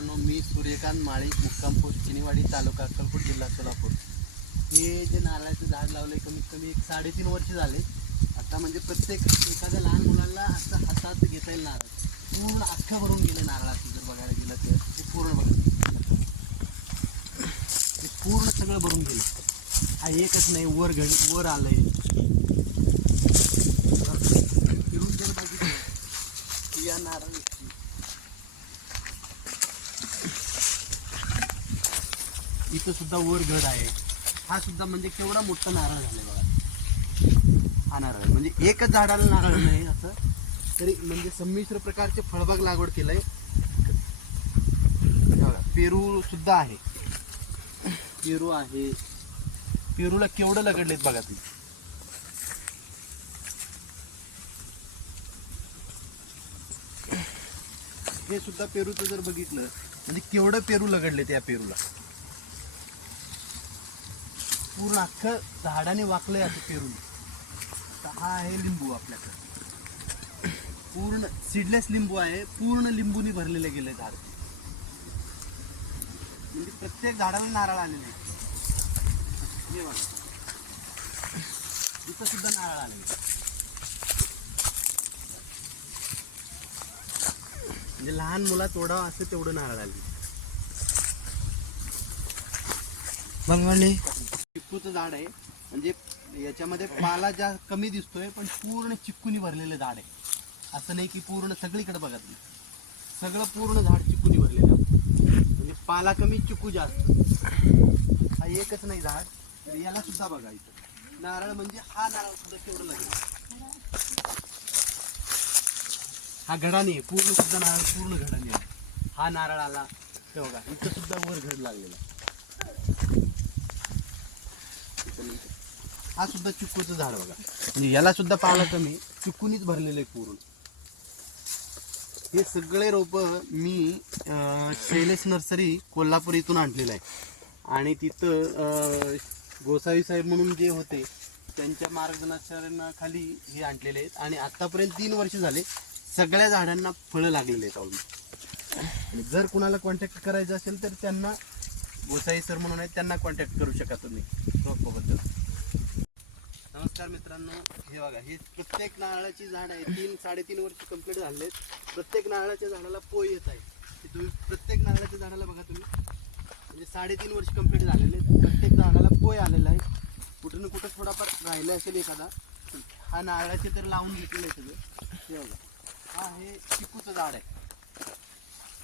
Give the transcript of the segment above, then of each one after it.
मित्रांनो मी सूर्यकांत माळी मुक्काम पोस्ट चिनीवाडी तालुका अक्कलकोट जिल्हा सोलापूर. हे जे नारळाचं झाड लावलं आहे कमीत कमी एक साडेतीन वर्ष झाले. आता म्हणजे प्रत्येक एखाद्या लहान मुलांना असं हातात घेता येईल नारळ. पूर्ण अख्खा भरून गेले नारळाचं जर बघायला गेलं तर. ते पूर्ण बघा. ते पूर्ण सगळं भरून गेलं. हा एकच नाही वर घड वर आलं आहे जर बघितलं की या नारळ इथं सुद्धा वर घड आहे. हा सुद्धा म्हणजे केवढा मोठा नारळ झालाय बघा. हा नारळ. म्हणजे एकच झाडाला नारळ नाही असं. तरी म्हणजे संमिश्र प्रकारचे फळबाग लागवड केलंय. पेरू सुद्धा आहे. पेरू आहे. पेरूला केवढं लगडलेत बघा तुम्ही. हे सुद्धा पेरूचं जर बघितलं म्हणजे केवढं पेरू लगडले या पेरूला? पूर्ण अख्खं झाडाने वाकलंय असं पेरून. तर हा आहे लिंबू आपल्याकडे. पूर्ण सीडलेस लिंबू आहे. पूर्ण लिंबूनी भरलेले गेले झाड. म्हणजे प्रत्येक झाडाला नारळ आलेले हे बघा. इथं सुद्धा नारळ आलेले म्हणजे लहान मुला तोडावं असं तेवढं नारळ आले बंगाली चिक्कूचं झाड आहे. म्हणजे याच्यामध्ये पाला जा कमी दिसतोय पण पूर्ण चिक्कूनी भरलेलं झाड आहे. असं नाही की पूर्ण सगळीकडे बघत नाही. सगळं पूर्ण झाड चिक्कूनी भरलेलं म्हणजे पाला कमी चिक्कू जास्त. हा एकच नाही झाड. तर याला सुद्धा बघायचं नारळ म्हणजे हा नारळ सुद्धा केवढं लागेल हा घडाने आहे. पूर्ण सुद्धा नारळ पूर्ण घडाने आहे. हा नारळ आला ते बघा इथं सुद्धा वर घड लागलेला हा सुद्धा चिक्कूचं झाड बघा. म्हणजे याला सुद्धा तर कमी चिक्कूनीच भरलेलं आहे पूर्ण. हे सगळे रोप मी शैलेश नर्सरी कोल्हापूर इथून आणलेलं आहे. आणि तिथं गोसावी साहेब म्हणून जे होते त्यांच्या मार्गदर्शनाखाली हे आणलेले आहेत. आणि आतापर्यंत तीन वर्ष झाले सगळ्या झाडांना फळं लागलेले आहेत ऑलमोस्ट जर कुणाला कॉन्टॅक्ट करायचं असेल तर त्यांना गोसाई सर म्हणून आहेत त्यांना कॉन्टॅक्ट करू शकता तुम्ही हे प्रत्येक नारळाची झाड आहे तीन साडेतीन वर्ष कंप्लीट झाले प्रत्येक नारळाच्या झाडाला पोय येत आहे तुम्ही प्रत्येक नारळाच्या झाडाला बघा तुम्ही. म्हणजे साडेतीन वर्ष कंप्लीट झालेले आहेत. प्रत्येक झाडाला पोय आलेला आहे. कुठं ना कुठं थोडाफार राहिला असेल एखादा. हा नारळाचे तर लावून घेतलेलं आहे सगळं. बघा. हा हे चिकूचं झाड आहे.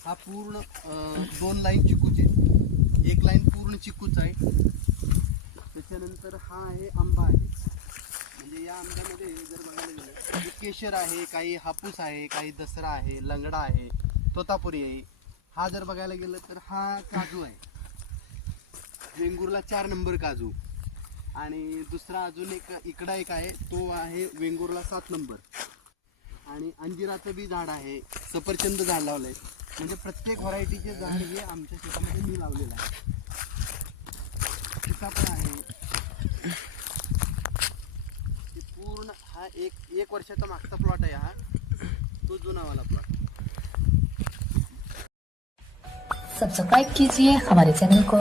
हा पूर्ण दोन लाईन चिकूचे एक लाईन पूर्ण चिकूचा आहे. त्याच्यानंतर हा आहे आंबा आहे. म्हणजे या आंब्यामध्ये जर बघायला गेलं केशर आहे काही हापूस आहे काही दसरा आहे लंगडा आहे तोतापुरी आहे हा जर बघायला गेलं तर हा काजू आहे. वेंगुर्ला चार नंबर काजू. आणि दुसरा अजून एक इकडा एक आहे तो आहे वेंगुर्ला सात नंबर. आणि अंजिराचं बी झाड आहे सफरचंद झाड लावलंय. म्हणजे प्रत्येक व्हरायटीचे झाड हे आमच्या शेतामध्ये मी लावलेलं आहे. सीताफळ आहे. हा एक एक वर्षाचा मागचा प्लॉट है हा. तो जुनावाला प्लॉट सब्सक्राइब कीजिए हमारे चैनल को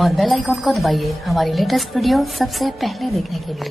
और बेल आइकॉन को दबाइए हमारी लेटेस्ट वीडियो सबसे पहले देखने के लिए।